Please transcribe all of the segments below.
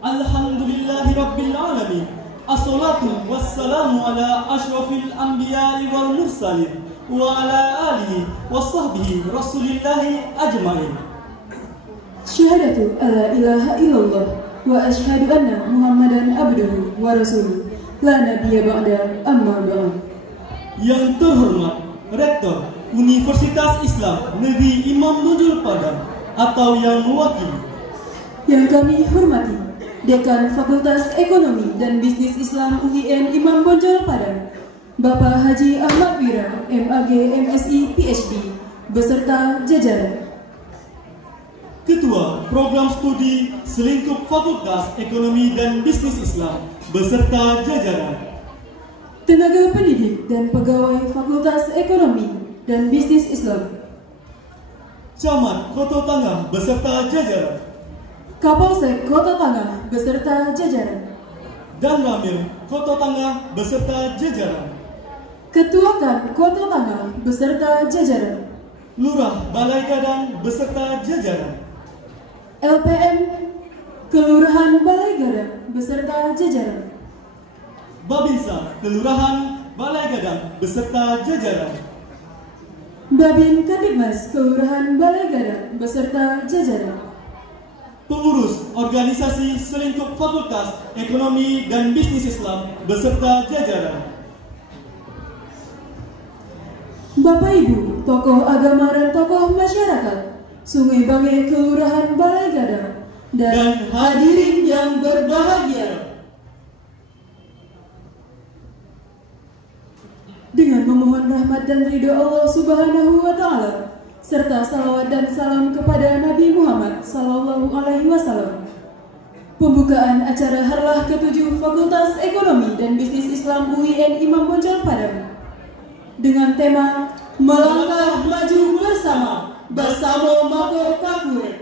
Alhamdulillahi Rabbil Alamin. Assalatu wassalamu ala ashrafil anbiya'i wal mursalin wa ala alihi wa sahbihi rasulillahi ajma'in. Syahadatu alla ilaha illallah wa ashhadu anna Muhammadan abduhu wa rasuluh la nabiyya ba'da amma ba'd. Yang terhormat Rektor Universitas Islam Negeri Imam Bonjol Padang atau yang mewakili. Yang kami hormati Dekan Fakultas Ekonomi dan Bisnis Islam UIN Imam Bonjol Padang, Bapak Haji Ahmad Wira, MAG MSI PhD, beserta jajaran. Ketua Program Studi Selingkup Fakultas Ekonomi dan Bisnis Islam, beserta jajaran. Tenaga pendidik dan pegawai Fakultas Ekonomi dan Bisnis Islam. Camat Kota Tangah, beserta jajaran. Kapolsek Kota Tangah beserta jajaran. Dan Ramil Kota Tangah beserta jajaran. Ketua Kan Kota Tangah beserta jajaran. Lurah Balai Gadang beserta jajaran. LPM Kelurahan Balai Gadang beserta jajaran. Babinsa Kelurahan Balai Gadang beserta jajaran. Babin Kadipmas Kelurahan Balai Gadang beserta jajaran. Pengurus Organisasi Selingkup Fakultas Ekonomi dan Bisnis Islam beserta jajaran. Bapak Ibu, tokoh agama dan tokoh masyarakat Sungai Bange Kelurahan Balai Gadang Dan hadirin yang berbahagia, dengan memohon rahmat dan ridho Allah Subhanahu wa Ta'ala serta salawat dan salam kepada Nabi Muhammad Sallallahu Alaihi Wasallam. Pembukaan acara Harlah ke-7 Fakultas Ekonomi dan Bisnis Islam UIN Imam Bonjol Padang dengan tema Melangkah Maju Bersama Bersama Mako Kakure.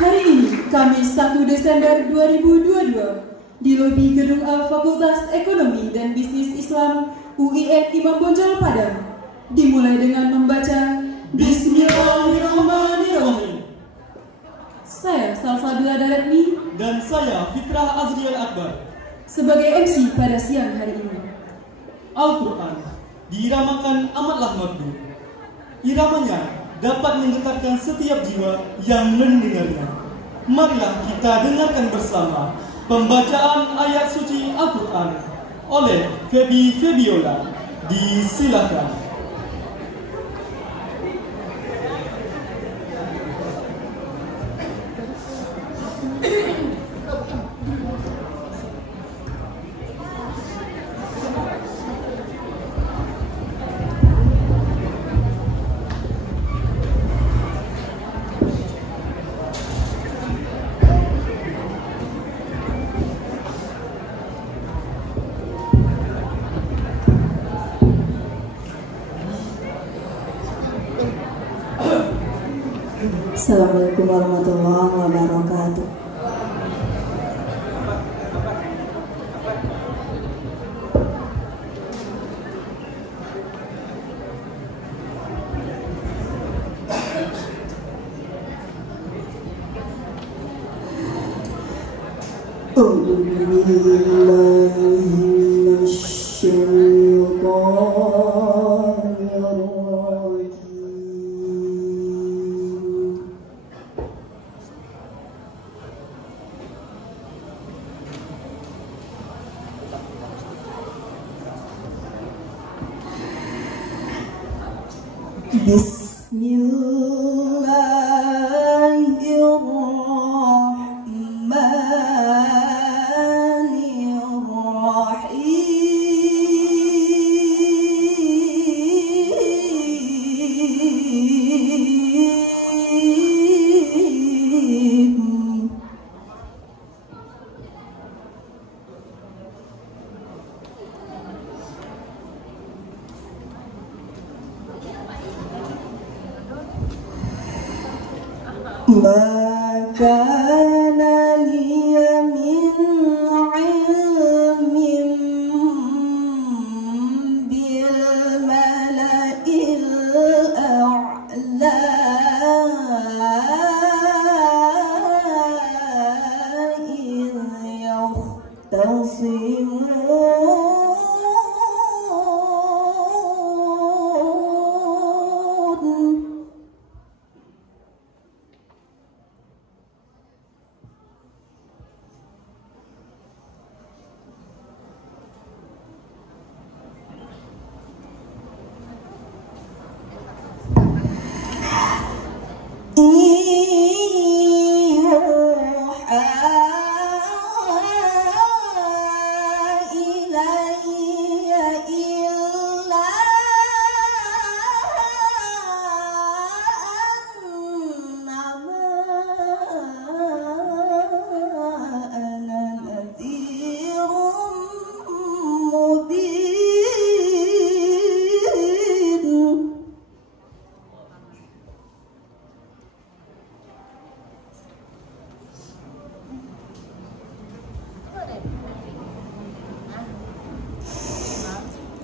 Hari ini, Kamis 1 Desember 2022, di lobi Gedung A Fakultas Ekonomi dan Bisnis Islam UIN Imam Bonjol Padang, dimulai dengan membaca Bismillahirrahmanirrahim. Saya Salsabila Daretni dan saya Fitrah Azriel Akbar sebagai MC pada siang hari ini. Al-Quran diiramakan amatlah merdu. Iramanya dapat menggetarkan setiap jiwa yang mendengarnya. Marilah kita dengarkan bersama pembacaan ayat suci Al-Quran oleh Febi Febiola. Disilakan. Assalamualaikum warahmatullahi wabarakatuh. bil mala'il a'la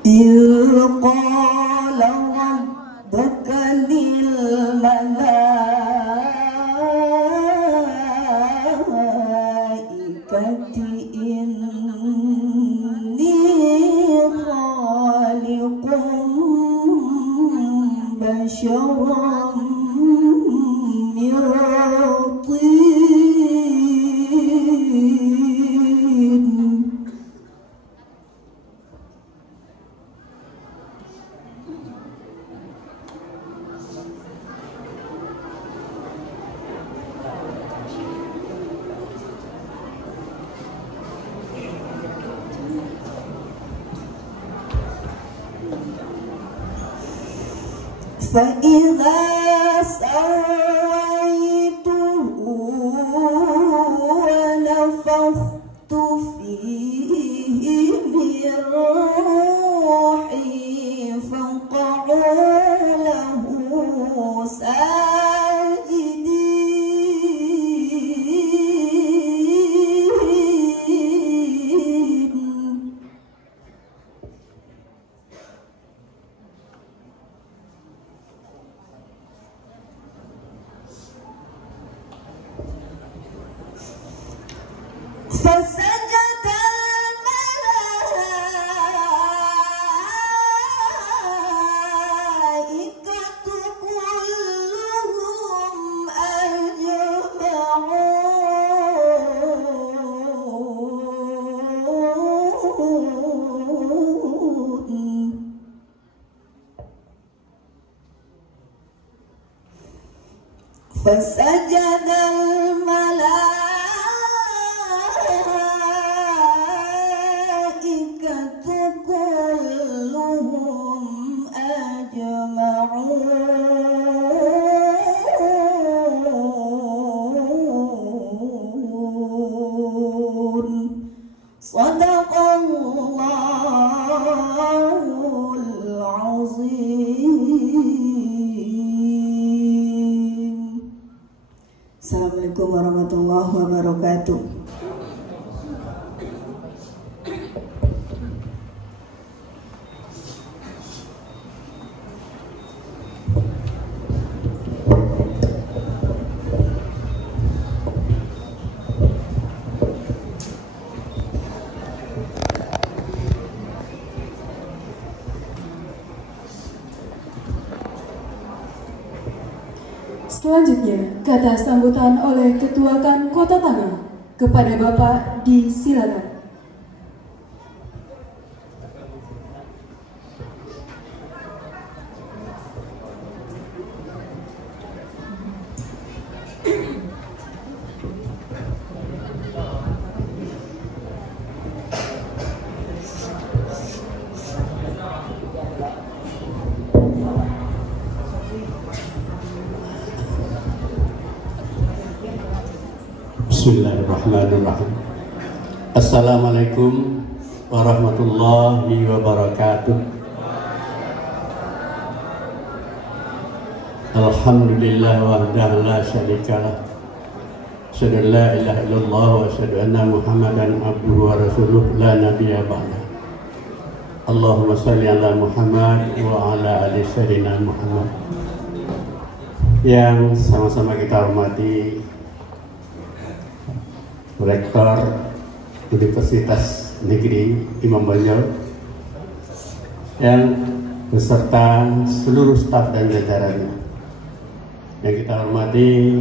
إذ قال ربك للملائكة إني خالق بشرا من طين فإذا سويته ونفخت فيه من روحي فقعوا له ساجدين. فسجد الملائكة كلهم أجمعون. فسجد الملائكة كلهم أجمعون. صدق الله العظيم. Assalamualaikum warahmatullahi wabarakatuh. Selanjutnya, kata sambutan oleh Ketua KAN Kota Tangah kepada Bapak disilakan. Bismillahirrahmanirrahim. Assalamualaikum warahmatullahi wabarakatuh. Alhamdulillah wahdahu la syarikalah. Asyhadu an la ilaha illallah wa asyhadu anna Muhammadan abduhu wa rasuluh la nabiyya ba'da. Allahumma shalli ala Muhammad wa ala ali sayyidina Muhammad. Yang sama-sama kita hormati Rektor Universitas Negeri Imam Bonjol yang beserta seluruh staf dan jajarannya. Yang kita hormati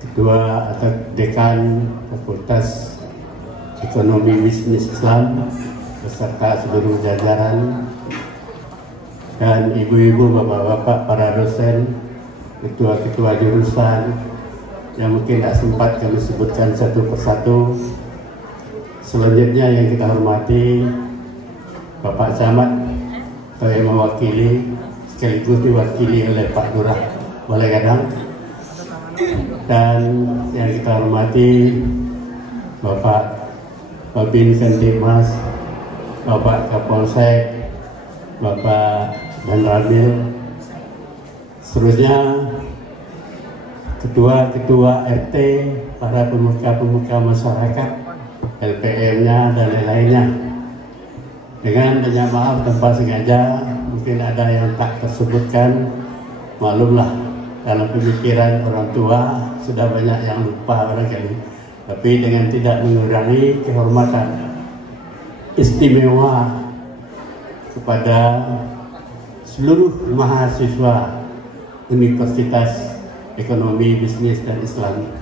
Ketua atau Dekan Fakultas Ekonomi Bisnis Islam beserta seluruh jajaran, dan ibu-ibu, bapak-bapak, para dosen, ketua-ketua jurusan yang mungkin tak sempat kami sebutkan satu persatu. Selanjutnya yang kita hormati Bapak Camat yang mewakili sekaligus diwakili oleh Pak Lurah Balai Gadang, dan yang kita hormati Bapak Babin Kantimas, Bapak Kapolsek, Bapak Danramil, seterusnya ketua-ketua RT, para pemuka-pemuka masyarakat, LPM-nya dan lain-lainnya. Dengan banyak maaf tanpa sengaja, mungkin ada yang tak tersebutkan, maklumlah dalam pemikiran orang tua sudah banyak yang lupa barangkali. Tapi dengan tidak mengurangi kehormatan istimewa kepada seluruh mahasiswa Universitas Ekonomi, Bisnis dan Islam.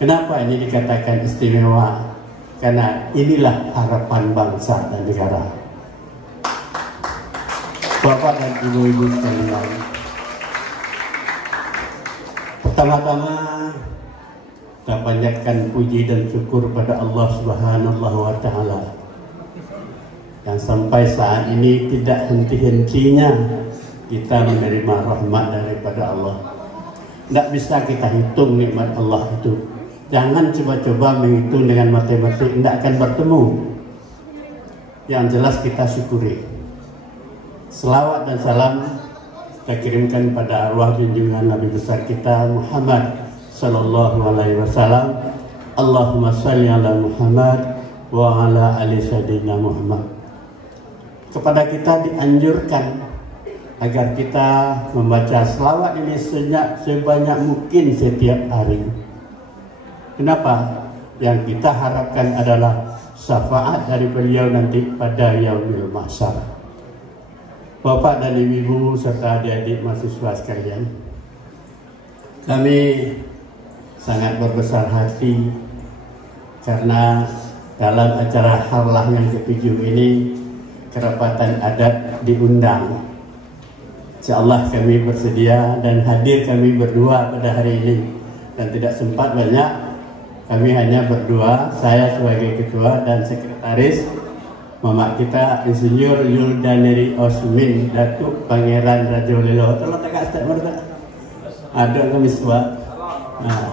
Kenapa ini dikatakan istimewa? Karena inilah harapan bangsa dan negara. Bapak dan Ibu-ibu sekalian, pertama-tama kita panjatkan puji dan syukur pada Allah Subhanahu wa Ta'ala yang sampai saat ini tidak henti-hentinya kita menerima rahmat daripada Allah. Tidak bisa kita hitung nikmat Allah itu. Jangan coba-coba menghitung dengan matematik, tidak akan bertemu. Yang jelas kita syukuri. Selawat dan salam kita kirimkan pada arwah junjungan Nabi besar kita Muhammad sallallahu alaihi wasallam. Allahumma shalli ala Muhammad wa ala ali sayyidina Muhammad. Kepada kita dianjurkan agar kita membaca selawat ini sebanyak mungkin setiap hari. Kenapa? Yang kita harapkan adalah syafaat dari beliau nanti pada yaumil mahsyar. Bapak dan Ibu serta adik-adik mahasiswa sekalian, kami sangat berbesar hati karena dalam acara harlah yang ke-7 ini kerapatan adat diundang. Insyaallah kami bersedia dan hadir kami berdua pada hari ini, dan tidak sempat banyak. Kami hanya berdua, saya sebagai ketua dan sekretaris, mama kita Insinyur Yuldaneri Osmin Datuk Pangeran Raja Lelo. Tolong tak start mereka. Ada kami semua. Nah.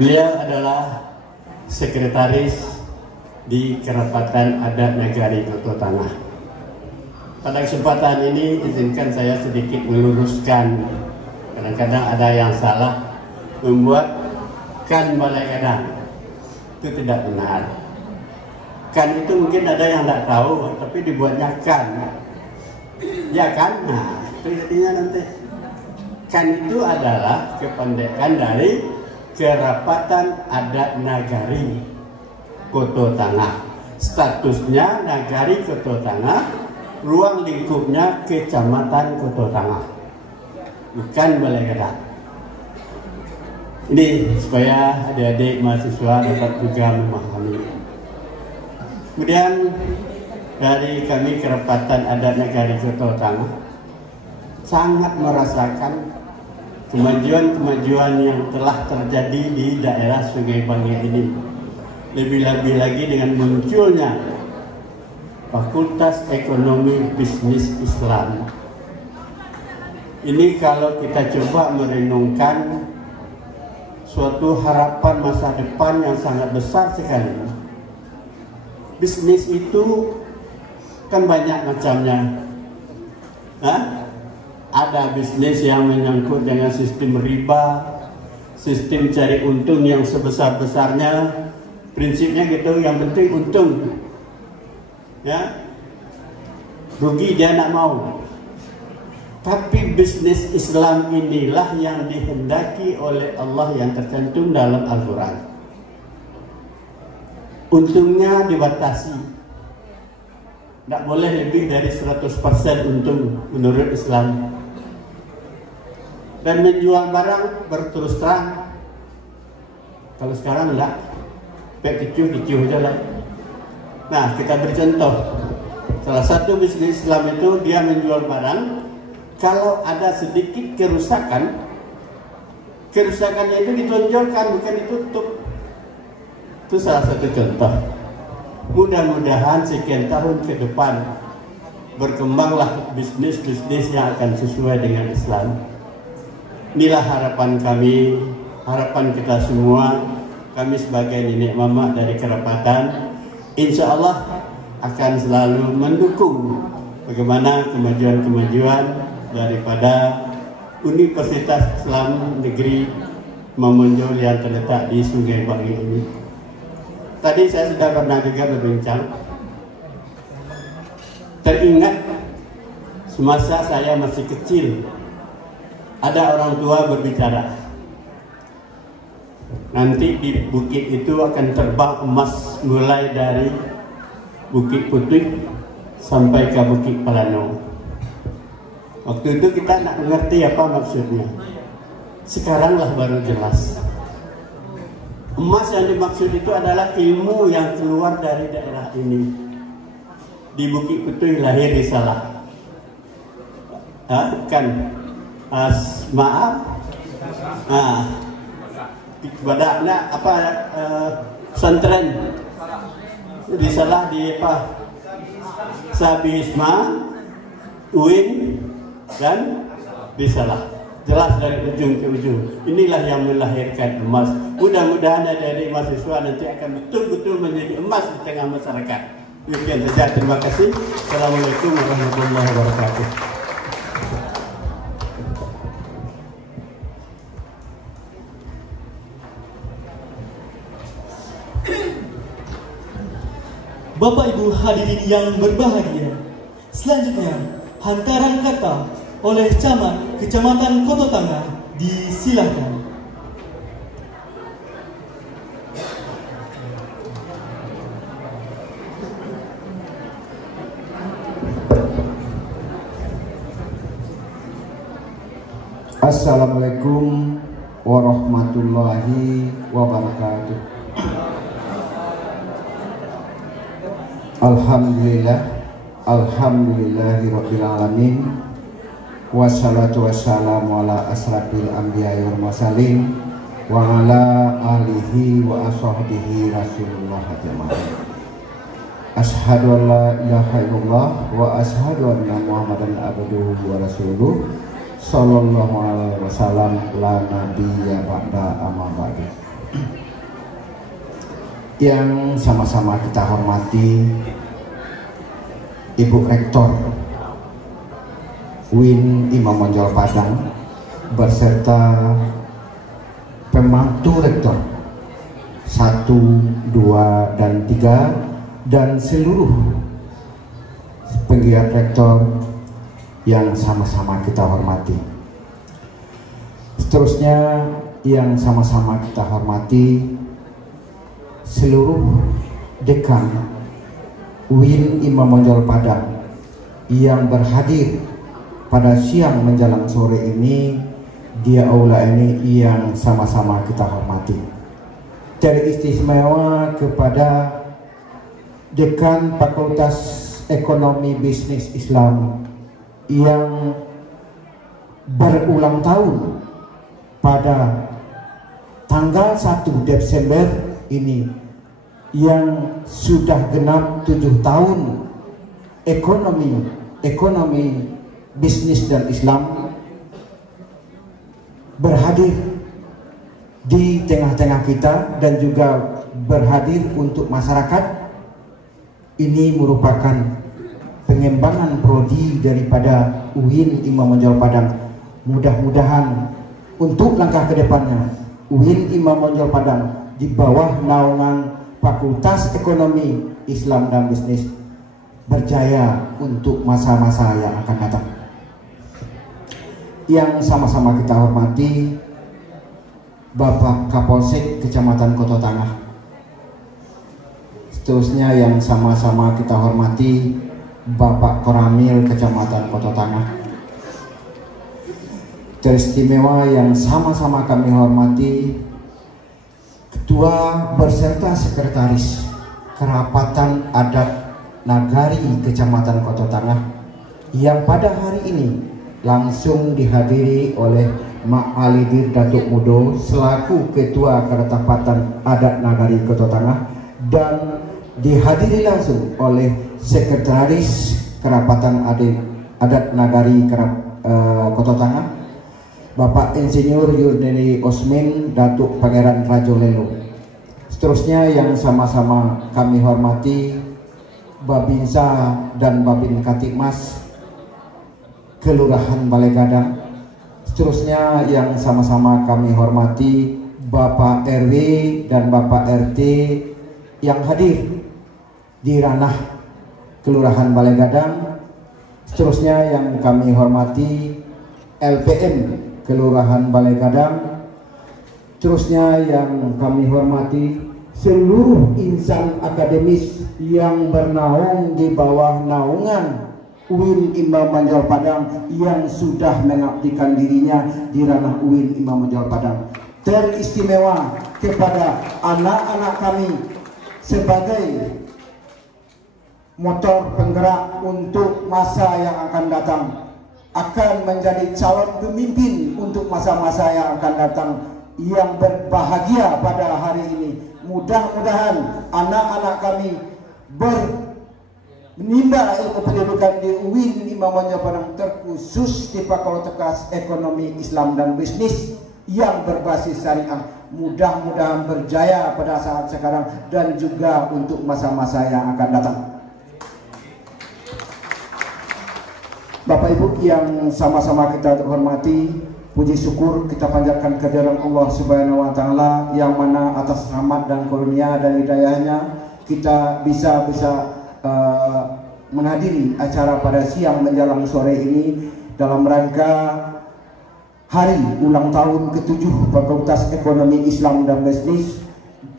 Beliau adalah sekretaris di Kerapatan Adat Nagari Koto Tangah. Pada kesempatan ini izinkan saya sedikit meluruskan. Kadang-kadang ada yang salah membuat kan balai gadang. Itu tidak benar. Kan itu mungkin ada yang tidak tahu, tapi dibuatnya kan. Ya kan? Nah, itu jadinya nanti. Kan itu adalah kependekan dari Kerapatan Adat Nagari Koto Tangah. Statusnya Nagari Koto Tangah, ruang lingkupnya Kecamatan Koto Tangah. Bukan balai gadang. Ini supaya adik-adik mahasiswa dapat juga memahami. Kemudian dari kami Kerapatan Adat Nagari Koto Tangah sangat merasakan kemajuan-kemajuan yang telah terjadi di daerah Sungai Bangil ini. Lebih-lebih lagi dengan munculnya Fakultas Ekonomi Bisnis Islam. Ini kalau kita coba merenungkan suatu harapan masa depan yang sangat besar sekali. Bisnis itu kan banyak macamnya. Ada bisnis yang menyangkut dengan sistem riba, sistem cari untung yang sebesar-besarnya. Prinsipnya gitu, yang penting untung. Ya, rugi dia nak mau. Tapi bisnis Islam inilah yang dihendaki oleh Allah yang tercantum dalam Al-Quran. Untungnya dibatasi. Tidak boleh lebih dari 100% untung menurut Islam. Dan menjual barang berterus terang. Kalau sekarang enggak, kecuh-kecuh aja lah. Nah, kita beri contoh. Salah satu bisnis Islam itu dia menjual barang. Kalau ada sedikit kerusakannya itu ditonjolkan, bukan ditutup. Itu salah satu contoh. Mudah-mudahan sekian tahun ke depan berkembanglah bisnis-bisnis yang akan sesuai dengan Islam. Inilah harapan kami, harapan kita semua. Kami sebagai nenek mama dari Kerapatan, insya Allah akan selalu mendukung bagaimana kemajuan-kemajuan daripada Universitas Islam Negeri Mamonjol yang terletak di Sungai Bangil ini. tadi saya sudah pernah juga berbincang. Teringat semasa saya masih kecil, ada orang tua berbicara, nanti di bukit itu akan terbang emas mulai dari Bukit Putih sampai ke Bukit Palano. Waktu itu kita tak mengerti apa maksudnya. Sekaranglah baru jelas. Emas yang dimaksud itu adalah ilmu yang keluar dari daerah ini. Di Bukit Putih lahir risalah. Kan? Maaf. Badaknya apa? Pesantren. Risalah di apa? Sabisma, Uin, dan risalah. Jelas dari ujung ke ujung. Inilah yang melahirkan emas. Mudah-mudahan dari mahasiswa nanti akan betul-betul menjadi emas di tengah masyarakat. Demikian saja. Terima kasih. Assalamualaikum warahmatullahi wabarakatuh. Bapak Ibu hadirin yang berbahagia, selanjutnya hantaran kata oleh Camat Kecamatan Koto Tangah disilahkan. Assalamualaikum warahmatullahi wabarakatuh. Alhamdulillahirabbil alamin. Wassalatu wassalamu ala asrafil anbiya'i wal mursalin wa ala alihi wa ashabihi Rasulullah ajma'in. Asyhadu an la ilaha illallah wa asyhadu anna Muhammadan abduhu wa rasuluh sallallahu alaihi wasallam la nabiyya ba'da amma ba'du. Yang sama-sama kita hormati Ibu Rektor UIN Imam Bonjol Padang berserta pembantu rektor 1, 2, dan 3 dan seluruh penggiat rektor yang sama-sama kita hormati. Seterusnya yang sama-sama kita hormati seluruh dekan UIN Imam Bonjol Padang yang berhadir pada siang menjelang sore ini di aula ini yang sama-sama kita hormati. Teristimewa kepada dekan Fakultas Ekonomi Bisnis Islam yang berulang tahun pada tanggal 1 Desember ini, yang sudah genap 7 tahun ekonomi bisnis dan Islam berhadir di tengah-tengah kita dan juga berhadir untuk masyarakat. Ini merupakan pengembangan prodi daripada UIN Imam Bonjol Padang. Mudah-mudahan untuk langkah ke depannya UIN Imam Bonjol Padang di bawah naungan Fakultas Ekonomi Islam dan Bisnis berjaya untuk masa-masa yang akan datang. Yang sama-sama kita hormati Bapak Kapolsek Kecamatan Koto Tangah. Seterusnya yang sama-sama kita hormati Bapak Koramil Kecamatan Koto Tangah. Teristimewa yang sama-sama kami hormati Ketua berserta Sekretaris Kerapatan Adat Nagari Kecamatan Koto Tangah yang pada hari ini langsung dihadiri oleh Mak Alidir Datuk Mudo selaku Ketua Kerapatan Adat Nagari Koto Tangah dan dihadiri langsung oleh Sekretaris Kerapatan Adat Nagari Koto Tangah Bapak Insinyur Yurdeni Osmin Datuk Pangeran Rajo Lelo. Seterusnya yang sama-sama kami hormati Babinsa dan Babin Katikmas Kelurahan Balai Gadang. Seterusnya yang sama-sama kami hormati Bapak RW dan Bapak RT yang hadir di ranah Kelurahan Balai Gadang, seterusnya yang kami hormati LPM Kelurahan Balai Gadang, seterusnya yang kami hormati seluruh insan akademis yang bernaung di bawah naungan UIN Imam Bonjol Padang yang sudah mengabdikan dirinya di ranah UIN Imam Bonjol Padang. Teristimewa kepada anak-anak kami sebagai motor penggerak untuk masa yang akan datang, akan menjadi calon pemimpin untuk masa-masa yang akan datang, yang berbahagia pada hari ini. Mudah-mudahan anak-anak kami menimba ilmu pendidikan di UIN Imam Bonjol Padang, terkhusus di Fakultas Ekonomi Islam dan Bisnis yang berbasis syariah. Mudah-mudahan berjaya pada saat sekarang dan juga untuk masa-masa yang akan datang. Bapak Ibu yang sama-sama kita hormati, puji syukur kita panjatkan kehadiran Allah Subhanahu wa taala yang mana atas rahmat dan karunia dan hidayahnya kita bisa menghadiri acara pada siang menjelang sore ini dalam rangka hari ulang tahun ke-7 Fakultas Ekonomi Islam dan Bisnis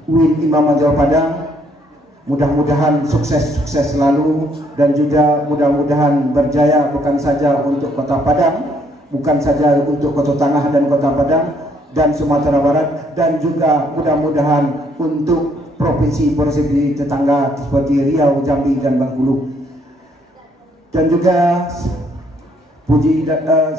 UIN Imam Bonjol Padang. Mudah-mudahan sukses selalu dan juga mudah-mudahan berjaya bukan saja untuk Kota Padang, bukan saja untuk Kota Tengah dan Kota Padang dan Sumatera Barat, dan juga mudah-mudahan untuk provinsi-provinsi tetangga seperti Riau, Jambi dan Bengkulu. Dan juga puji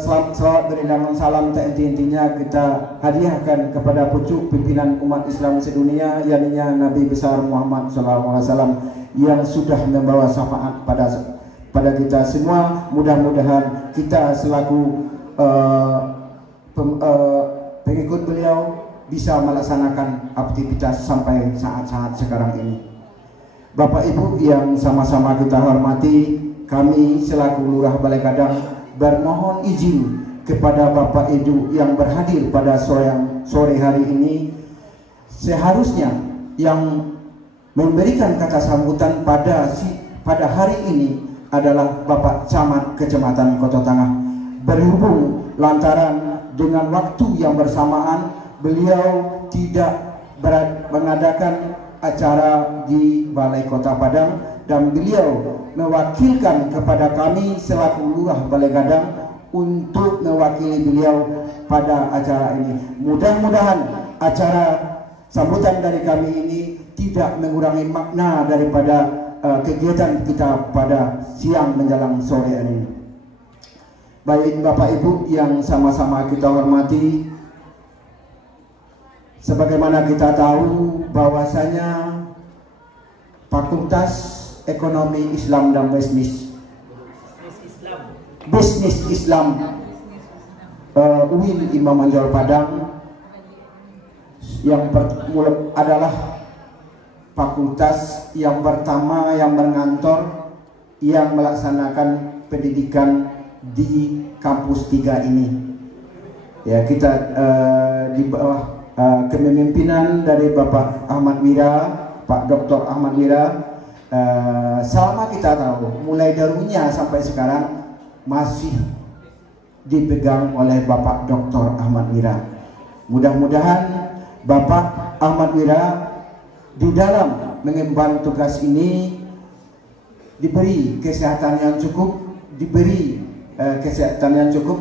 selawat beriringan salam intinya kita hadiahkan kepada pucuk pimpinan umat Islam sedunia, yakni Nabi besar Muhammad SAW yang sudah membawa syafaat pada kita semua. Mudah-mudahan kita selaku pengikut beliau bisa melaksanakan aktivitas sampai saat-saat sekarang ini. Bapak Ibu yang sama-sama kita hormati, kami selaku Lurah Balai Gadang bermohon izin kepada Bapak Ibu yang berhadir pada sore hari ini. Seharusnya yang memberikan kata sambutan pada hari ini adalah Bapak Camat Kecamatan Kota Tengah. Berhubung lantaran dengan waktu yang bersamaan beliau tidak mengadakan acara di Balai Kota Padang, dan beliau mewakilkan kepada kami selaku Lurah Balai Gadang untuk mewakili beliau pada acara ini. Mudah-mudahan acara sambutan dari kami ini tidak mengurangi makna daripada kegiatan kita pada siang menjelang sore ini. Baik Bapak Ibu yang sama-sama kita hormati, sebagaimana kita tahu bahwasanya Fakultas Ekonomi Islam dan Bisnis Islam UIN Imam Bonjol Padang yang adalah fakultas yang pertama yang mengantor yang melaksanakan pendidikan di kampus 3 ini. Ya, kita di bawah kepemimpinan dari Bapak Ahmad Wira, Pak Dr. Ahmad Wira. Selama kita tahu mulai dahulunya sampai sekarang masih dipegang oleh Bapak Dr. Ahmad Wira. Mudah-mudahan Bapak Ahmad Wira di dalam mengemban tugas ini diberi kesehatan yang cukup,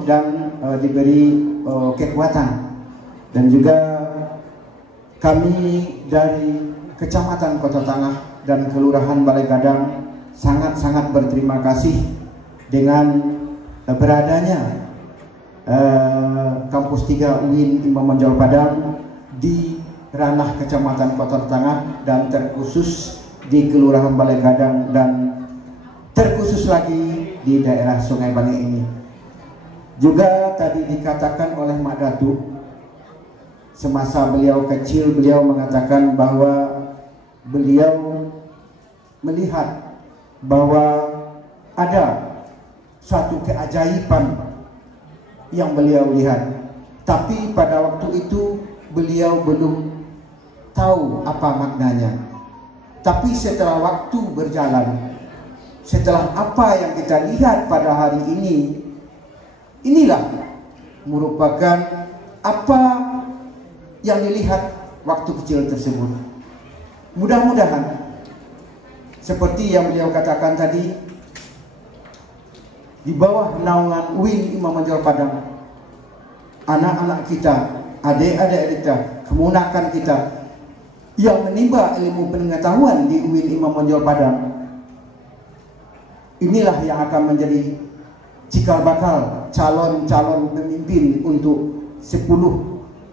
dan diberi kekuatan. Dan juga kami dari Kecamatan Kota Tengah dan Kelurahan Balai Gadang sangat-sangat berterima kasih dengan beradanya kampus 3 UIN Imam Bonjol Padang di ranah Kecamatan Kota Tengah dan terkhusus di Kelurahan Balai Gadang dan terkhusus lagi di daerah Sungai Bangi ini. Juga tadi dikatakan oleh Mak Datuk, semasa beliau kecil beliau mengatakan bahwa beliau melihat bahwa ada suatu keajaiban yang beliau lihat, tapi pada waktu itu beliau belum tahu apa maknanya. Tapi setelah waktu berjalan, setelah apa yang kita lihat pada hari ini, inilah merupakan apa yang dilihat waktu kecil tersebut. Mudah-mudahan seperti yang beliau katakan tadi, di bawah naungan UIN Imam Bonjol Padang, anak-anak kita, adik-adik kita, kemunakan kita yang menimba ilmu pengetahuan di UIN Imam Bonjol Padang, inilah yang akan menjadi cikal bakal calon-calon pemimpin untuk 10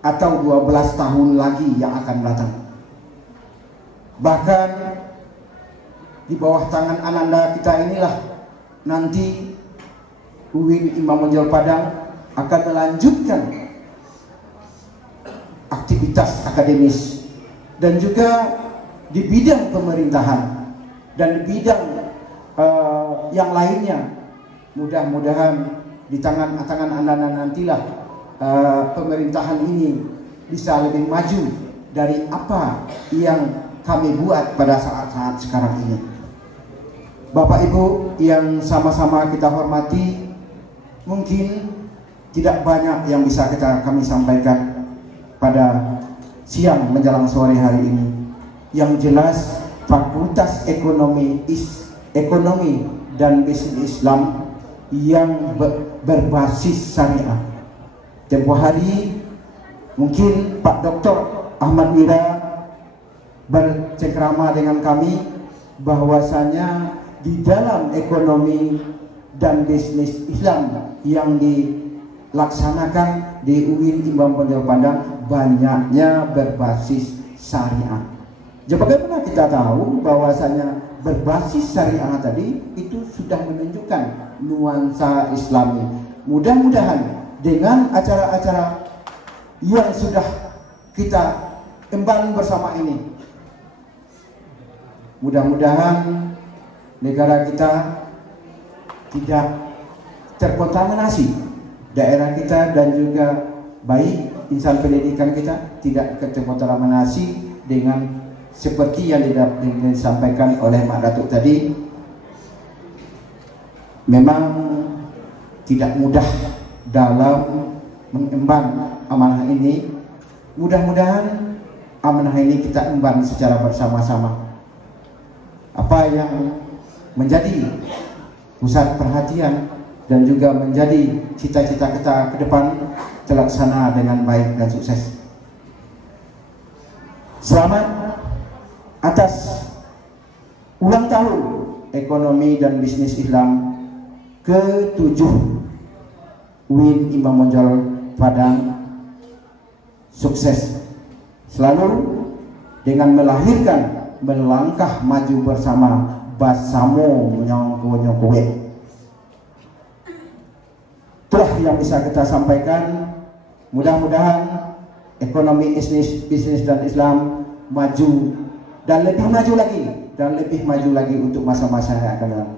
atau 12 tahun lagi yang akan datang. Bahkan di bawah tangan ananda kita inilah nanti UIN Imam Bonjol Padang akan melanjutkan aktivitas akademis dan juga di bidang pemerintahan dan di bidang yang lainnya. Mudah-mudahan di tangan anda nantilah pemerintahan ini bisa lebih maju dari apa yang kami buat pada saat-saat sekarang ini. Bapak Ibu yang sama-sama kita hormati, mungkin tidak banyak yang bisa kami sampaikan pada siang menjelang sore hari ini. Yang jelas Fakultas Ekonomi dan Bisnis Islam yang berbasis syariah. Tempoh hari mungkin Pak Dr. Ahmad Wira bercengkrama dengan kami bahwasanya di dalam ekonomi dan bisnis Islam yang dilaksanakan di UIN Imam Bonjol Padang banyaknya berbasis syariah. Jadi bagaimana kita tahu bahwasanya berbasis syariah tadi itu sudah menunjukkan nuansa Islami. Mudah-mudahan dengan acara-acara yang sudah kita emban bersama ini, mudah-mudahan negara kita tidak terkontaminasi, daerah kita dan juga baik insan pendidikan kita tidak terkontaminasi dengan seperti yang disampaikan oleh Mak Datuk tadi. Memang tidak mudah dalam mengemban amanah ini. Mudah-mudahan amanah ini kita emban secara bersama-sama. Apa yang menjadi pusat perhatian dan juga menjadi cita-cita kita ke depan terlaksana dengan baik dan sukses. Selamat atas ulang tahun ekonomi dan bisnis Islam ke-7 UIN Imam Bonjol Padang. Sukses selalu dengan melangkah maju bersama basamo nyongko-nyongkowe. Itulah yang bisa kita sampaikan. Mudah-mudahan ekonomi bisnis dan Islam maju dan lebih maju lagi untuk masa-masa yang akan datang.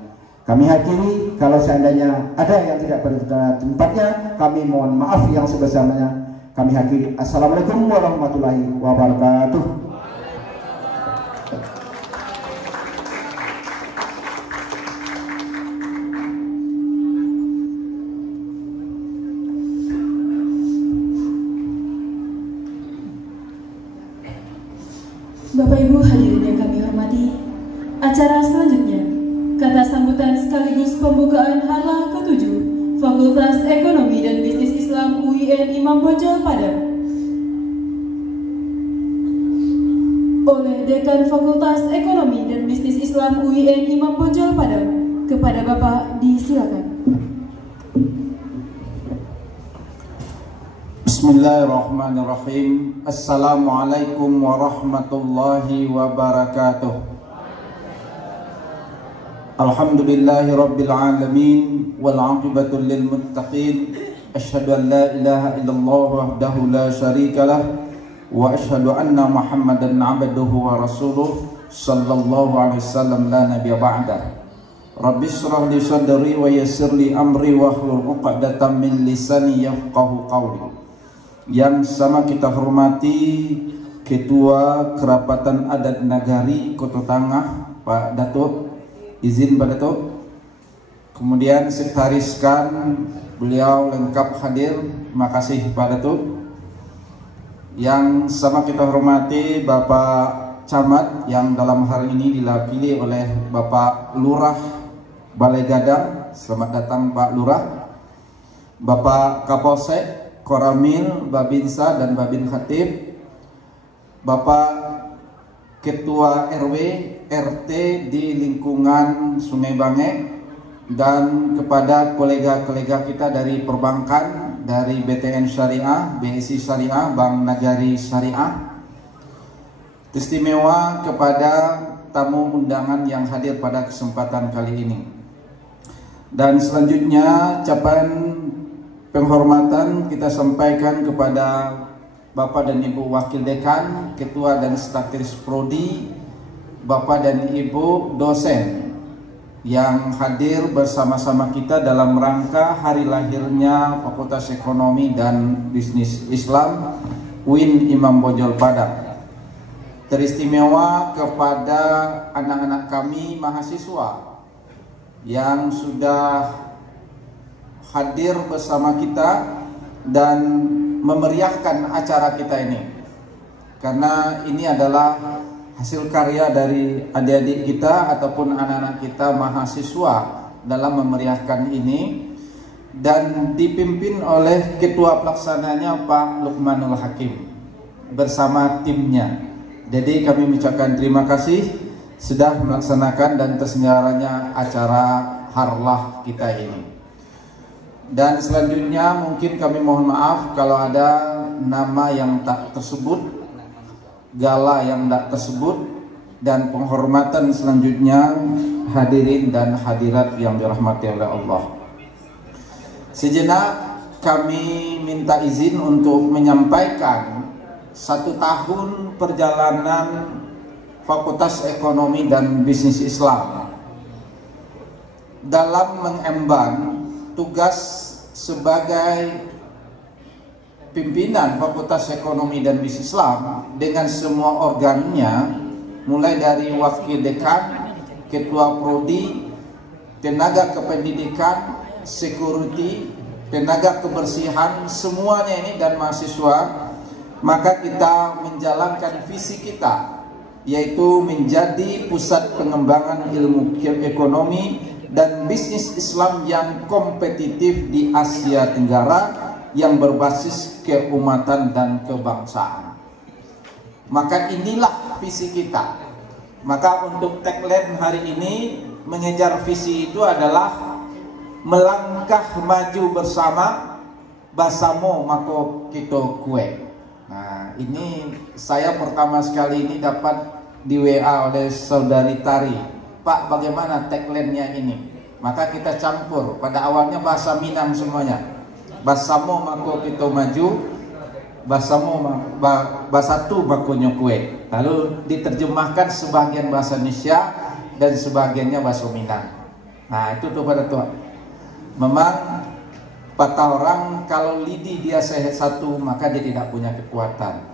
Kami akhiri, kalau seandainya ada yang tidak pada tempatnya, kami mohon maaf yang sebesar-besarnya. Kami akhiri. Assalamualaikum warahmatullahi wabarakatuh. Bapak Ibu hadirin yang kami hormati, acara selanjutnya kata sambutan sekaligus pembukaan harlah ke-7 Fakultas Ekonomi dan Bisnis Islam UIN Imam Bonjol Padang oleh Dekan Fakultas Ekonomi dan Bisnis Islam UIN Imam Bonjol Padang. Kepada Bapak disilakan. Bismillahirrahmanirrahim. Assalamualaikum warahmatullahi wabarakatuh. Alhamdulillahi rabbil alamin wal aqibatu lil muttaqin. Asyhadu an la ilaha illallah wahdahu la syarikalah wa asyhadu anna Muhammadan abduhu wa rasuluh sallallahu alaihi wasallam la nabiyya ba'da. Rabbi shrah li sadri wa yassir li amri wa hlul 'uqdatam min lisani yafqahu qawli. Yang sama kita hormati Ketua Kerapatan Adat Nagari Kota Tangah, Pak Datuk, izin Pak Datuk. Kemudian Sekretaris Kan, beliau lengkap hadir, terima kasih Pak Datuk. Yang sama kita hormati Bapak Camat yang dalam hari ini diwakili oleh Bapak Lurah Balai Gadang, selamat datang Pak Lurah. Bapak Kapolsek, Koramil, Babinsa dan Babin Khatib, Bapak Ketua RW RT di lingkungan Sungai Bange, dan kepada kolega-kolega kita dari perbankan, dari BTN Syariah, BSI Syariah, Bank Nagari Syariah. Istimewa kepada tamu undangan yang hadir pada kesempatan kali ini. Dan selanjutnya capaian penghormatan kita sampaikan kepada Bapak dan Ibu Wakil Dekan, Ketua dan Sekretaris Prodi, Bapak dan Ibu dosen yang hadir bersama-sama kita dalam rangka hari lahirnya Fakultas Ekonomi dan Bisnis Islam UIN Imam Bonjol Padang. Teristimewa kepada anak-anak kami mahasiswa yang sudah hadir bersama kita dan memeriahkan acara kita ini, karena ini adalah hasil karya dari adik-adik kita ataupun anak-anak kita mahasiswa dalam memeriahkan ini, dan dipimpin oleh ketua pelaksananya Pak Lukmanul Hakim bersama timnya. Jadi kami mengucapkan terima kasih sudah melaksanakan dan terselenggaranya acara harlah kita ini. Dan selanjutnya mungkin kami mohon maaf kalau ada nama yang tak tersebut, gala yang tak tersebut, dan penghormatan selanjutnya hadirin dan hadirat yang dirahmati oleh Allah. Sejenak kami minta izin untuk menyampaikan 1 tahun perjalanan Fakultas Ekonomi dan Bisnis Islam dalam mengemban tugas sebagai pimpinan Fakultas Ekonomi dan Bisnis Islam dengan semua organnya, mulai dari Wakil Dekan, Ketua Prodi, tenaga kependidikan, security, tenaga kebersihan, semuanya ini dan mahasiswa, maka kita menjalankan visi kita, yaitu menjadi pusat pengembangan ilmu ekonomi dan bisnis Islam yang kompetitif di Asia Tenggara yang berbasis keumatan dan kebangsaan. Maka inilah visi kita. Maka untuk tagline hari ini mengejar visi itu adalah melangkah maju bersama, basamo mako kito kue. Nah, ini saya pertama sekali ini dapat di WA oleh saudari Tari. Pak, bagaimana tagline-nya ini? Maka kita campur. Pada awalnya bahasa Minang semuanya. Basamo mako kito maju, basamo basatu mako nyokue. Lalu diterjemahkan sebagian bahasa Indonesia dan sebagiannya bahasa Minang. Nah, itu tuh pada Tuhan. Memang kata orang kalau lidi dia sehat satu, maka dia tidak punya kekuatan.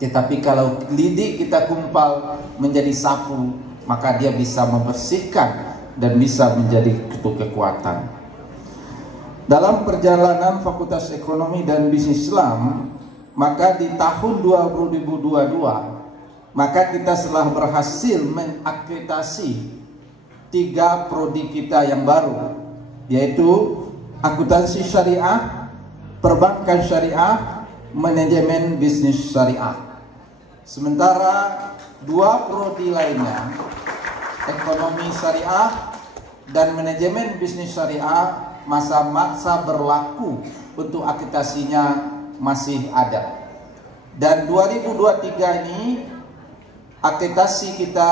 Tetapi kalau lidi kita kumpal menjadi sapu, maka dia bisa membersihkan dan bisa menjadi kekuatan. Dalam perjalanan Fakultas Ekonomi dan Bisnis Islam, maka di tahun 2022, maka kita telah berhasil mengakreditasi 3 prodi kita yang baru, yaitu akuntansi syariah, perbankan syariah, manajemen bisnis syariah. Sementara 2 prodi lainnya, ekonomi syariah dan manajemen bisnis syariah, masa berlaku untuk akreditasinya masih ada. Dan 2023 ini akreditasi kita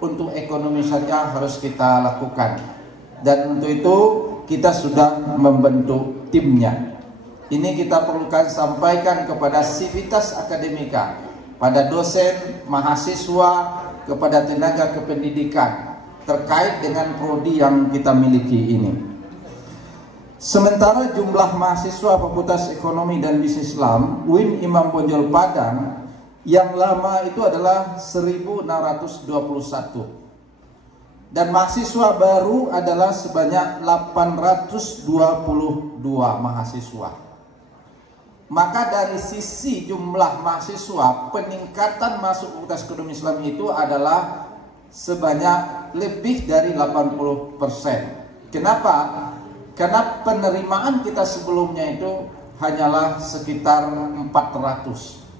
untuk ekonomi syariah harus kita lakukan. Dan untuk itu kita sudah membentuk timnya. Ini kita perlukan sampaikan kepada sivitas akademika, pada dosen, mahasiswa, kepada tenaga kependidikan terkait dengan prodi yang kita miliki ini. Sementara jumlah mahasiswa Fakultas Ekonomi dan Bisnis Islam UIN Imam Bonjol Padang Yang lama itu adalah 1621. Dan mahasiswa baru adalah sebanyak 822 mahasiswa. Maka dari sisi jumlah mahasiswa, peningkatan masuk Fakultas Ekonomi Islam itu adalah sebanyak lebih dari 80%. Kenapa? Karena penerimaan kita sebelumnya itu hanyalah sekitar 400.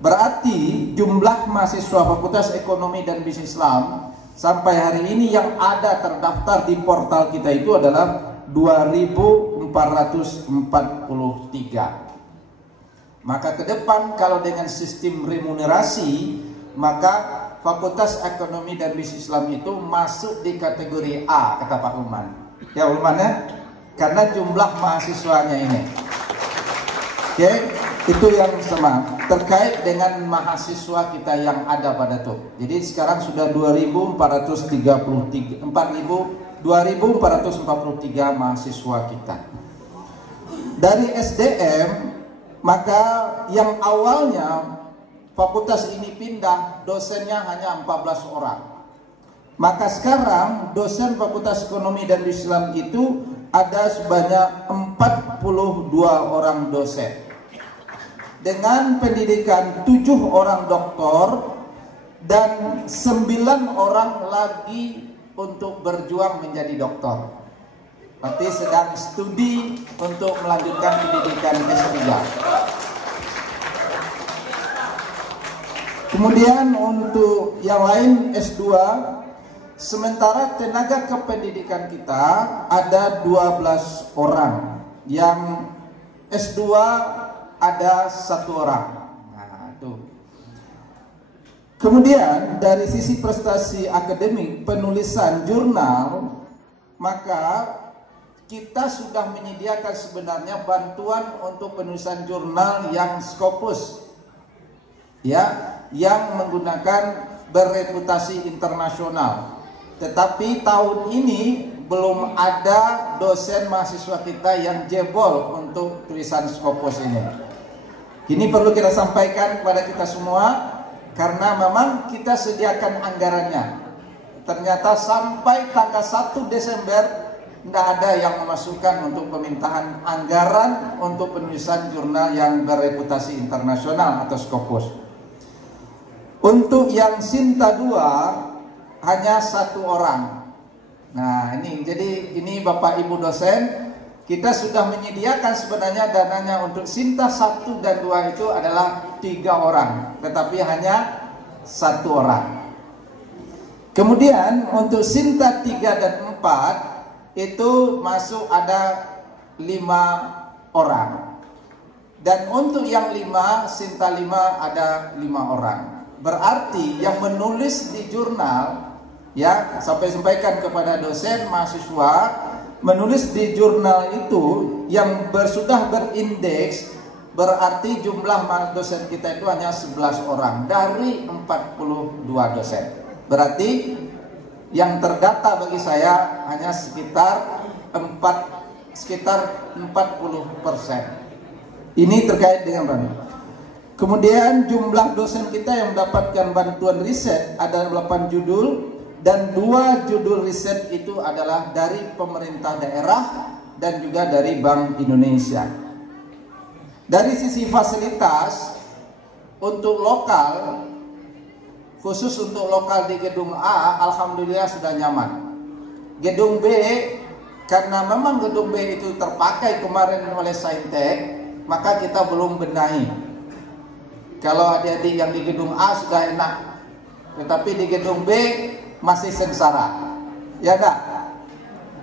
Berarti jumlah mahasiswa Fakultas Ekonomi dan Bisnis Islam sampai hari ini yang ada terdaftar di portal kita itu adalah 2.443. Maka ke depan kalau dengan sistem remunerasi, maka Fakultas Ekonomi dan Bisnis Islam itu masuk di kategori A, kata Pak Ulman. Ya Ulman ya, karena jumlah mahasiswanya ini. Oke, itu yang sama terkait dengan mahasiswa kita yang ada pada itu. Jadi sekarang sudah 2.443 mahasiswa kita. Dari SDM, maka yang awalnya fakultas ini pindah, dosennya hanya 14 orang. Maka sekarang dosen Fakultas Ekonomi dan Islam itu ada sebanyak 42 orang dosen. Dengan pendidikan 7 orang doktor dan 9 orang lagi untuk berjuang menjadi doktor. Berarti sedang studi untuk melanjutkan pendidikan S3. Kemudian untuk yang lain S2, sementara tenaga kependidikan kita ada 12 orang. Yang S2 ada 1 orang. Nah, itu. Kemudian dari sisi prestasi akademik penulisan jurnal, maka kita sudah menyediakan sebenarnya bantuan untuk penulisan jurnal yang Scopus, ya, yang menggunakan bereputasi internasional. Tetapi tahun ini belum ada dosen mahasiswa kita yang jebol untuk tulisan Scopus ini. Ini perlu kita sampaikan kepada kita semua, karena memang kita sediakan anggarannya. Ternyata sampai tanggal 1 Desember tidak ada yang memasukkan untuk pemintaan anggaran untuk penulisan jurnal yang bereputasi internasional atau Scopus. Untuk yang Sinta 2 hanya 1 orang. Nah ini, jadi ini Bapak Ibu dosen, kita sudah menyediakan sebenarnya dananya untuk Sinta 1 dan 2 itu adalah 3 orang, tetapi hanya 1 orang. Kemudian untuk Sinta 3 dan 4 itu masuk ada 5 orang. Dan untuk yang 5, Sinta 5 ada 5 orang. Berarti yang menulis di jurnal, ya, sampaikan kepada dosen mahasiswa, menulis di jurnal itu yang sudah berindeks, berarti jumlah dosen kita itu hanya 11 orang dari 42 dosen. Berarti yang terdata bagi saya hanya sekitar 40%. Ini terkait dengan mana? Kemudian jumlah dosen kita yang mendapatkan bantuan riset ada 8 judul, dan 2 judul riset itu adalah dari pemerintah daerah dan juga dari Bank Indonesia. Dari sisi fasilitas untuk lokal, khusus untuk lokal di gedung A, alhamdulillah sudah nyaman. Gedung B, karena memang gedung B itu terpakai kemarin oleh Saintek, maka kita belum benahi. Kalau adik-adik yang di gedung A sudah enak, tetapi di gedung B masih sengsara, ya enggak?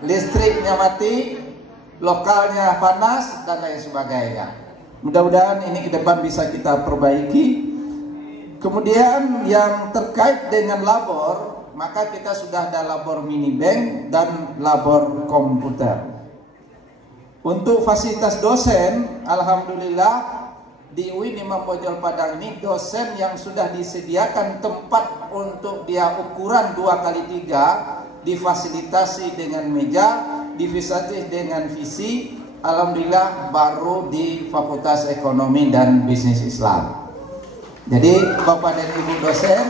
Listriknya mati, lokalnya panas dan lain sebagainya. Mudah-mudahan ini ke depan bisa kita perbaiki. Kemudian yang terkait dengan labor, maka kita sudah ada labor mini bank dan labor komputer. Untuk fasilitas dosen, alhamdulillah di UIN Imam Bonjol Padang ini dosen yang sudah disediakan tempat untuk dia ukuran 2x3, difasilitasi dengan meja, difasilitasi dengan visi, alhamdulillah baru di Fakultas Ekonomi dan Bisnis Islam. Jadi Bapak dan Ibu dosen,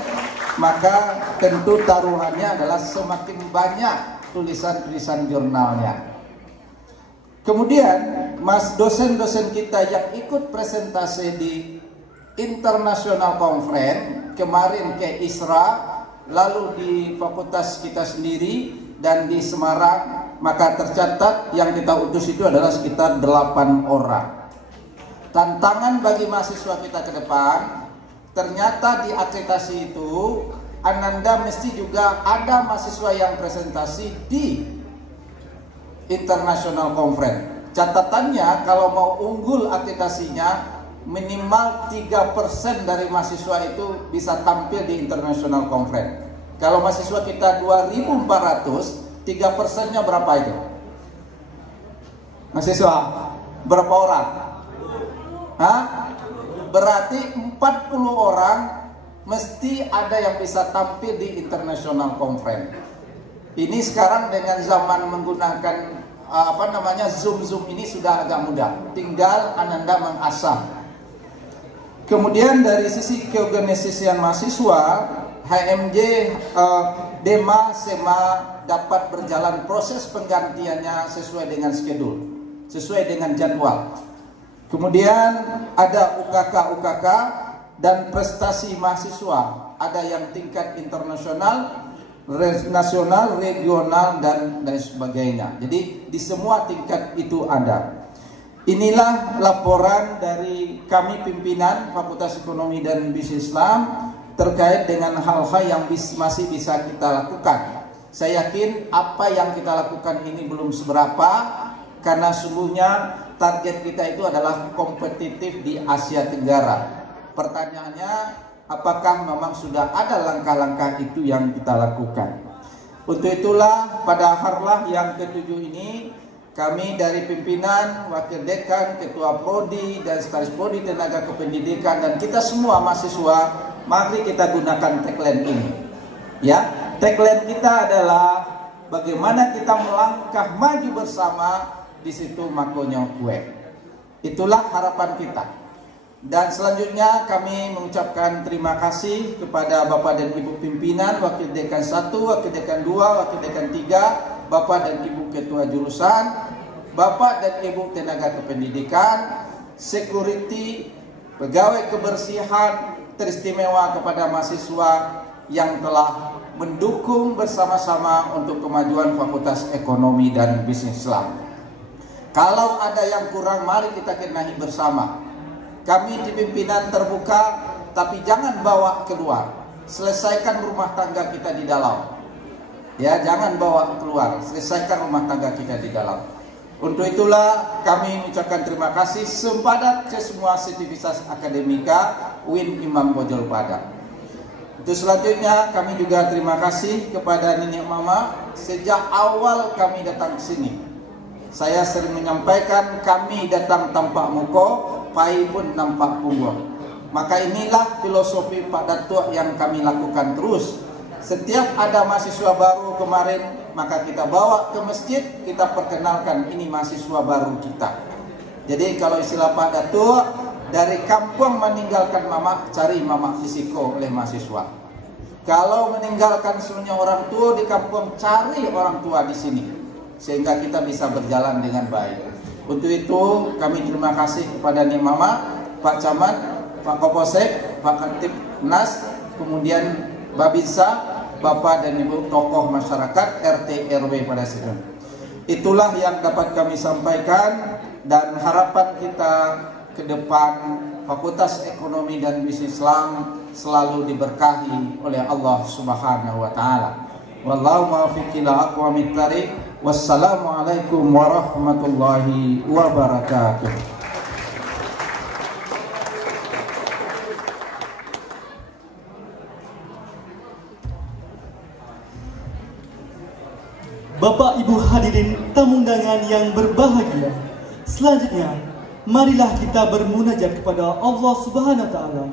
maka tentu taruhannya adalah semakin banyak tulisan-tulisan jurnalnya. Kemudian mas dosen-dosen kita yang ikut presentasi di International Conference kemarin ke ISRA, lalu di fakultas kita sendiri dan di Semarang, maka tercatat yang kita utus itu adalah sekitar 8 orang. Tantangan bagi mahasiswa kita ke depan, ternyata di akreditasi itu Ananda mesti juga ada mahasiswa yang presentasi di International Conference. Catatannya kalau mau unggul akreditasinya, minimal 3% dari mahasiswa itu bisa tampil di International Conference. Kalau mahasiswa kita 2.400, 3%-nya berapa itu? Mahasiswa berapa orang? Hah? Berarti 40 orang mesti ada yang bisa tampil di International Conference. Ini sekarang dengan zaman menggunakan Zoom ini sudah agak mudah. Tinggal Ananda mengasah. Kemudian dari sisi keorganisasian mahasiswa, HMJ, DEMA, SEMA dapat berjalan proses penggantiannya sesuai dengan schedule, sesuai dengan jadwal. Kemudian ada UKK dan prestasi mahasiswa, ada yang tingkat internasional, nasional, regional dan sebagainya. Jadi di semua tingkat itu ada. Inilah laporan dari kami pimpinan Fakultas Ekonomi dan Bisnis Islam terkait dengan hal-hal yang masih bisa kita lakukan. Saya yakin apa yang kita lakukan ini belum seberapa, karena sungguhnya target kita itu adalah kompetitif di Asia Tenggara. Pertanyaannya, apakah memang sudah ada langkah-langkah itu yang kita lakukan? Untuk itulah pada harlah yang ke-7 ini, kami dari pimpinan, wakil dekan, ketua prodi dan sekretaris prodi tenaga kependidikan dan kita semua mahasiswa, mari kita gunakan tagline ini. Ya, tagline kita adalah bagaimana kita melangkah maju bersama, di situ makonya kue. Itulah harapan kita. Dan selanjutnya kami mengucapkan terima kasih kepada Bapak dan Ibu pimpinan, Wakil Dekan 1, Wakil Dekan 2, Wakil Dekan 3, Bapak dan Ibu Ketua Jurusan, Bapak dan Ibu Tenaga Kependidikan, Security, Pegawai Kebersihan, teristimewa kepada mahasiswa yang telah mendukung bersama-sama untuk kemajuan Fakultas Ekonomi dan Bisnis Islam. Kalau ada yang kurang, mari kita benahi bersama. Kami di pimpinan terbuka, tapi jangan bawa keluar. Selesaikan rumah tangga kita di dalam. Ya, jangan bawa keluar. Selesaikan rumah tangga kita di dalam. Untuk itulah kami mengucapkan terima kasih sempadan ke semua sivitas akademika UIN Imam Bonjol Padang. Untuk selanjutnya kami juga terima kasih kepada Nenek Mama sejak awal kami datang ke sini. Saya sering menyampaikan kami datang tanpa muka, pai pun nampak punggung. Maka inilah filosofi Pak Datuk yang kami lakukan terus. Setiap ada mahasiswa baru kemarin, maka kita bawa ke masjid, kita perkenalkan ini mahasiswa baru kita. Jadi kalau istilah Pak Datuk, dari kampung meninggalkan mama, cari mama risiko oleh mahasiswa. Kalau meninggalkan semuanya orang tua di kampung, cari orang tua di sini, sehingga kita bisa berjalan dengan baik. Untuk itu kami terima kasih kepada Nih Mama, Pak Camat, Pak Kapolsek, Pak Kantip Nas, kemudian Babinsa, Bapak dan Ibu tokoh masyarakat RT RW pada sini. Itulah yang dapat kami sampaikan, dan harapan kita ke depan Fakultas Ekonomi dan Bisnis Islam selalu diberkahi oleh Allah Subhanahu wa taala. Wallahu muwaffiq ila aqwamit thariq. Wassalamualaikum warahmatullahi wabarakatuh. Bapak Ibu hadirin tamu undangan yang berbahagia, selanjutnya marilah kita bermunajat kepada Allah Subhanahu wa taala.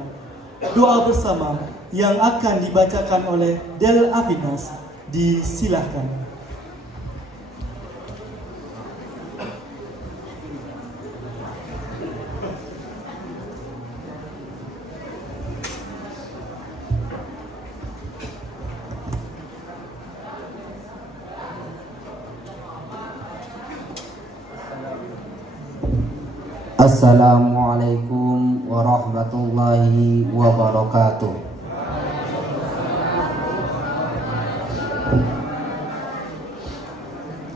Doa bersama yang akan dibacakan oleh Del Afinas, disilahkan. Assalamualaikum warahmatullahi wabarakatuh.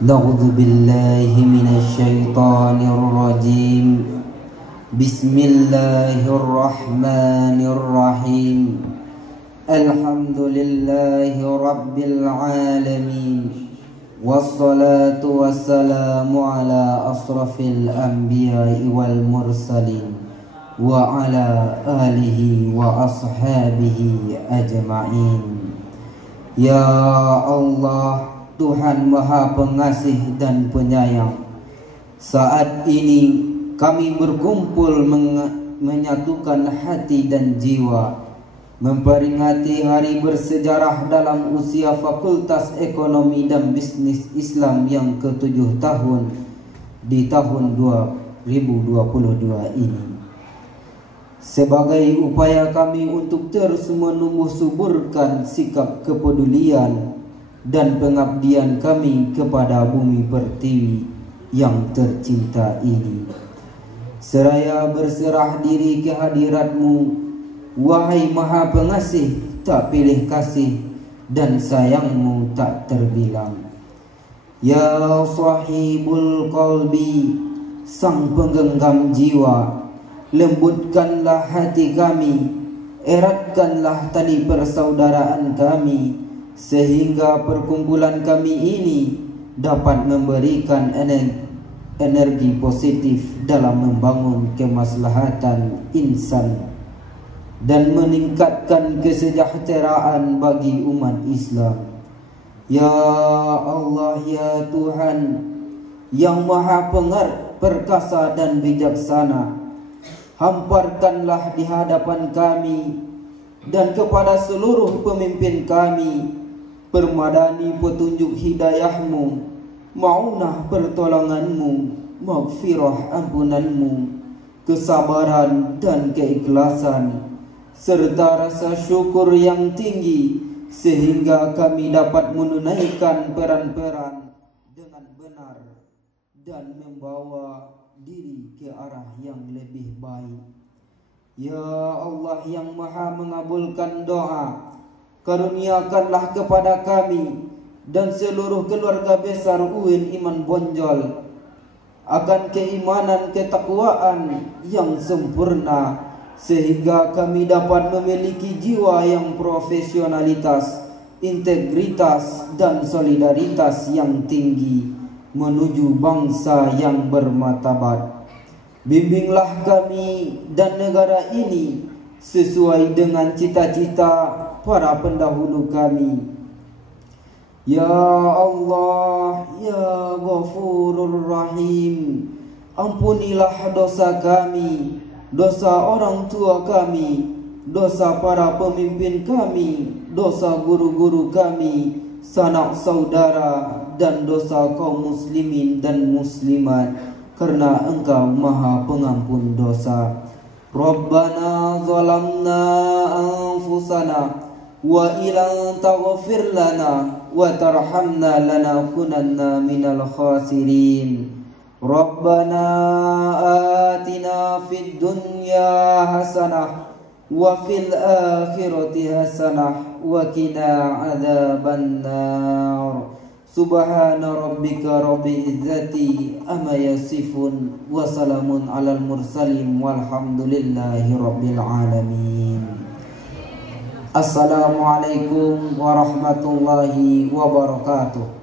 Na'udzu billahi minasy syaithanir rajim. Bismillahirrahmanirrahim. Alhamdulillahi rabbil alamin. Wassalatu wassalamu ala asrafil anbiya'i wal mursalin wa ala alihi wa ashabihi ajma'in. Ya Allah, Tuhan Maha Pengasih dan Penyayang, saat ini kami berkumpul menyatukan hati dan jiwa memperingati hari bersejarah dalam usia Fakultas Ekonomi dan Bisnis Islam yang ke-7 tahun di tahun 2022 ini. Sebagai upaya kami untuk terus menumbuh suburkan sikap kepedulian dan pengabdian kami kepada bumi pertiwi yang tercinta ini, seraya berserah diri ke hadirat-Mu, wahai Maha Pengasih tak pilih kasih dan sayang-Mu tak terbilang. Ya sahibul qalbi, sang penggenggam jiwa, lembutkanlah hati kami, eratkanlah tali persaudaraan kami, sehingga perkumpulan kami ini dapat memberikan energi positif dalam membangun kemaslahatan insan dan meningkatkan kesejahteraan bagi umat Islam. Ya Allah, ya Tuhan yang Maha Perkasa dan bijaksana, hamparkanlah di hadapan kami dan kepada seluruh pemimpin kami permadani petunjuk hidayah-Mu, maunah pertolongan-Mu, maghfirah ampunan-Mu, kesabaran dan keikhlasan, serta rasa syukur yang tinggi, sehingga kami dapat menunaikan peran-peran dengan benar dan membawa diri ke arah yang lebih baik. Ya Allah yang Maha mengabulkan doa, karuniakanlah kepada kami dan seluruh keluarga besar UIN Iman Bonjol akan keimanan ketakwaan yang sempurna, sehingga kami dapat memiliki jiwa yang profesionalitas, integritas dan solidaritas yang tinggi menuju bangsa yang bermartabat. Bimbinglah kami dan negara ini sesuai dengan cita-cita para pendahulu kami. Ya Allah, ya Ghafurur Rahim, ampunilah dosa kami, dosa orang tua kami, dosa para pemimpin kami, dosa guru-guru kami, sanak saudara, dan dosa kaum muslimin dan muslimat, karena Engkau Maha Pengampun dosa. Rabbana zalamna anfusana wa ilam taghfir lana wa tarhamna lanakunanna minal khasirin. Rabbana atina fid dunya hasanah wa fil akhirati hasanah wa qina adzaban nar. Subhana rabbika rabbil izzati amma yasifun wa salamun alal mursalin walhamdulillahi rabbil alamin. Assalamualaikum warahmatullahi wabarakatuh.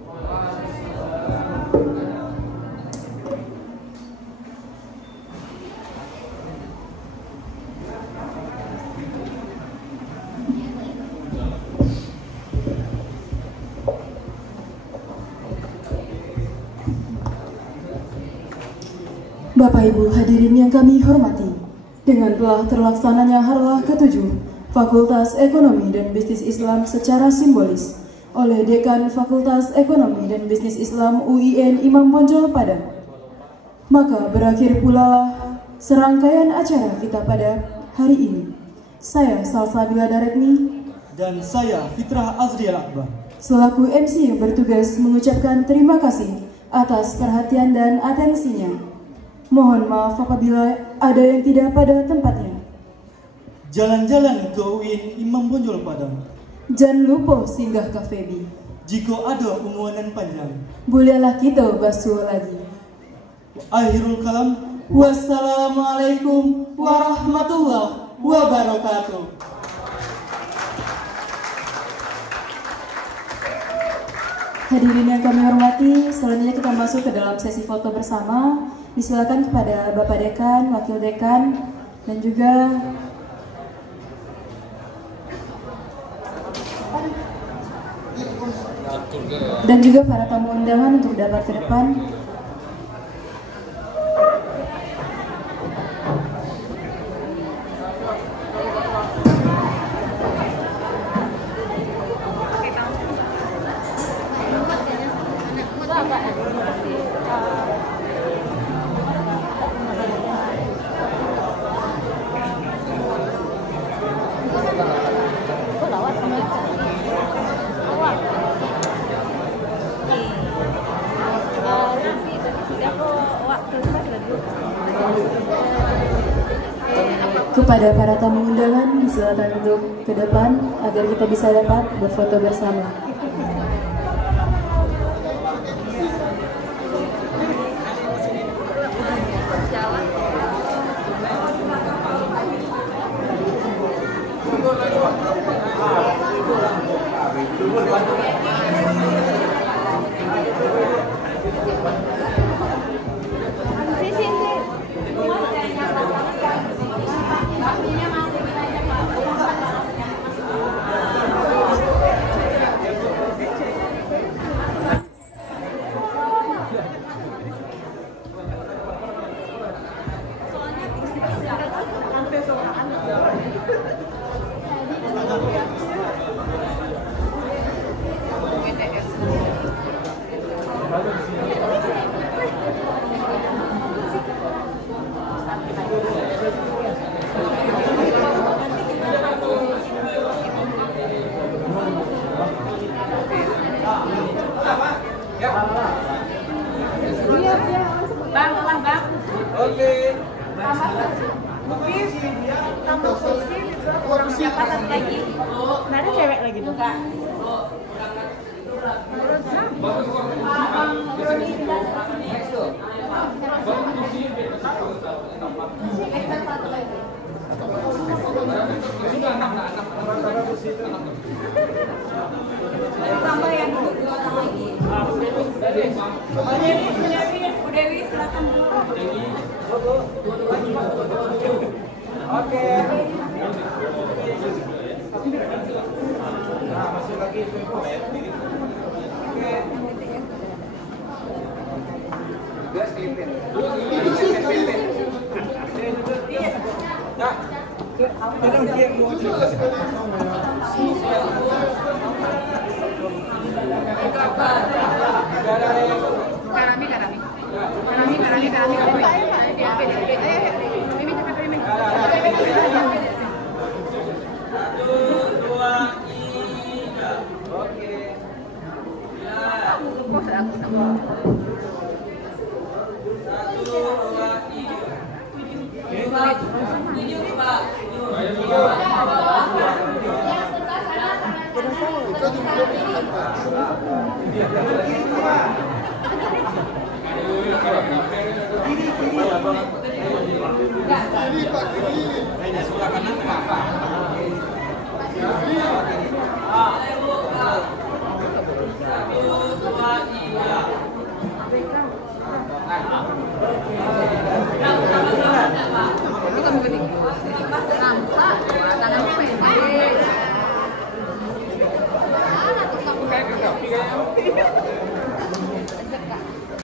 Bapak Ibu hadirin yang kami hormati, dengan telah terlaksananya harlah ke-7 Fakultas Ekonomi dan Bisnis Islam secara simbolis oleh Dekan Fakultas Ekonomi dan Bisnis Islam UIN Imam Bonjol Padang, maka berakhir pula lah serangkaian acara kita pada hari ini. Saya Salsabila Daretmi dan saya Fitrah Azriel Akbar selaku MC yang bertugas mengucapkan terima kasih atas perhatian dan atensinya. Mohon maaf apabila ada yang tidak pada tempatnya. Jalan-jalan ke UIN Imam Bonjol Padang. Jangan lupa singgah ke Febi. Jika ada unguanan panjang, Bolehlah kita basuh lagi. akhirul kalam. Wassalamualaikum warahmatullahi wabarakatuh. Hadirin yang kami hormati, selanjutnya kita masuk ke dalam sesi foto bersama. Disilakan kepada Bapak Dekan, Wakil Dekan, dan juga para tamu undangan untuk dapat ke depan. Kepada para tamu undangan, disilakan untuk ke depan agar kita bisa dapat berfoto bersama. Ini Pak, ini.